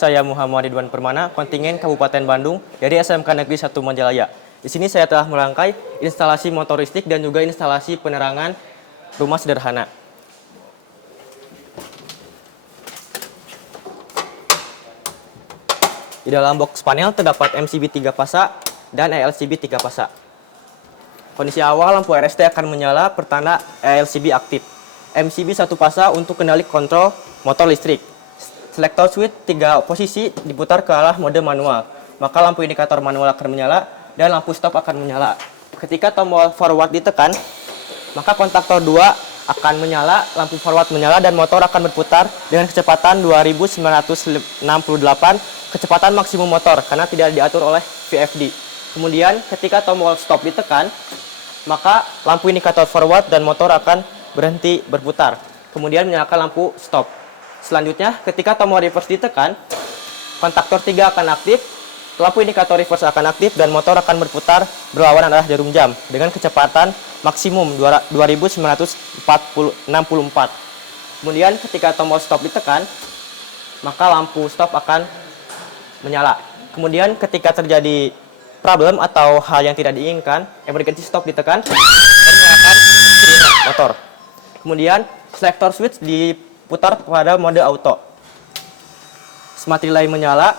Saya Muhammad Ridwan Permana, kontingen Kabupaten Bandung dari SMK Negeri 1 Majalaya. Di sini saya telah merangkai instalasi motor listrik dan juga instalasi penerangan rumah sederhana. Di dalam box panel terdapat MCB 3 pasa dan ELCB 3 pasa. Kondisi awal lampu RST akan menyala pertanda ELCB aktif. MCB 1 pasa untuk kendali kontrol motor listrik. Selector switch 3 posisi diputar ke arah mode manual, maka lampu indikator manual akan menyala dan lampu stop akan menyala. Ketika tombol forward ditekan, maka kontaktor 2 akan menyala, lampu forward menyala dan motor akan berputar dengan kecepatan 2968 kecepatan maksimum motor karena tidak diatur oleh VFD. Kemudian ketika tombol stop ditekan, maka lampu indikator forward dan motor akan berhenti berputar. Kemudian menyalakan lampu stop. Selanjutnya, ketika tombol reverse ditekan, kontaktor 3 akan aktif, lampu indikator reverse akan aktif, dan motor akan berputar berlawanan arah jarum jam dengan kecepatan maksimum 2964. Kemudian, ketika tombol stop ditekan, maka lampu stop akan menyala. Kemudian, ketika terjadi problem atau hal yang tidak diinginkan, emergency stop ditekan dan menyalakan sirine motor. Kemudian, selector switch diputar pada mode auto. Smart relay menyala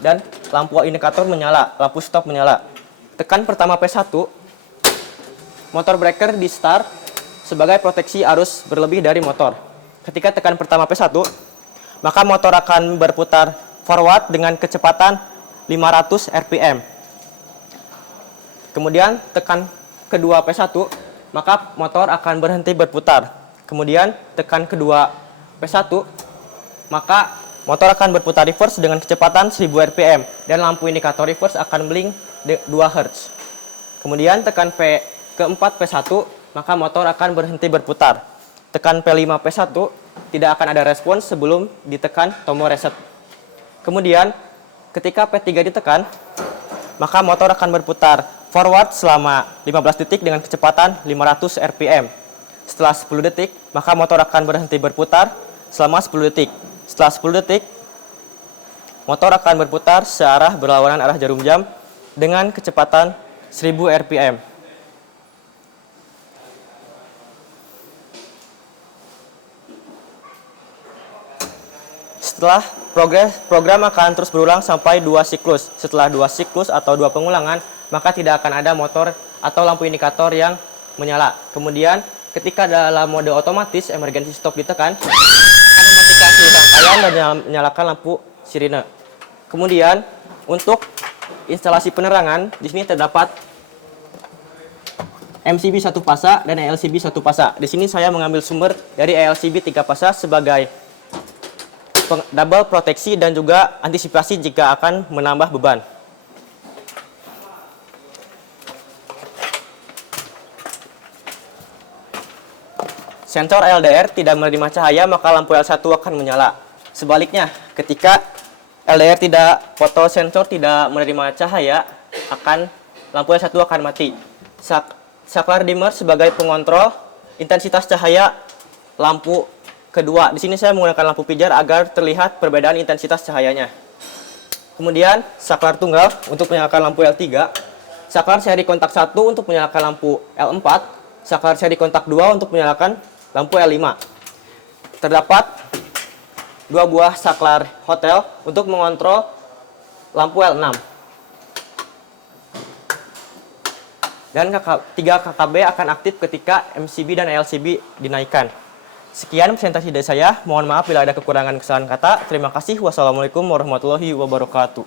dan lampu indikator menyala, lampu stop menyala. Tekan pertama P1, motor breaker di start sebagai proteksi arus berlebih dari motor. Ketika tekan pertama P1, maka motor akan berputar forward dengan kecepatan 500 rpm. Kemudian tekan kedua P1, maka motor akan berhenti berputar. Kemudian tekan kedua P1, maka motor akan berputar reverse dengan kecepatan 1000 rpm dan lampu indikator reverse akan blink 2 Hz. Kemudian tekan keempat P1, maka motor akan berhenti berputar. Tekan P5 P1, tidak akan ada respons sebelum ditekan tombol reset. Kemudian ketika P3 ditekan, maka motor akan berputar forward selama 15 detik dengan kecepatan 500 rpm. Setelah 10 detik, maka motor akan berhenti berputar selama 10 detik. Setelah 10 detik, motor akan berputar searah berlawanan arah jarum jam dengan kecepatan 1000 rpm. Setelah program akan terus berulang sampai 2 siklus. Setelah 2 siklus atau 2 pengulangan, maka tidak akan ada motor atau lampu indikator yang menyala. Kemudian ketika dalam mode otomatis emergency stop ditekan, akan mematikan seluruh rangkaian dan menyalakan lampu sirine. Kemudian untuk instalasi penerangan, di sini terdapat MCB 1 pasa dan ELCB 1 pasa. Di sini saya mengambil sumber dari ELCB 3 pasa sebagai double proteksi dan juga antisipasi jika akan menambah beban. Sensor LDR tidak menerima cahaya, maka lampu L1 akan menyala. Sebaliknya, ketika LDR tidak sensor tidak menerima cahaya, lampu L1 akan mati. Saklar dimmer sebagai pengontrol intensitas cahaya lampu kedua. Di sini saya menggunakan lampu pijar agar terlihat perbedaan intensitas cahayanya. Kemudian saklar tunggal untuk menyalakan lampu L3, saklar seri kontak 1 untuk menyalakan lampu L4, saklar seri kontak 2 untuk menyalakan lampu L5. Terdapat 2 buah saklar hotel untuk mengontrol lampu L6. Dan 3 KKB akan aktif ketika MCB dan LCB dinaikkan. Sekian presentasi dari saya. Mohon maaf bila ada kekurangan kesalahan kata. Terima kasih. Wassalamualaikum warahmatullahi wabarakatuh.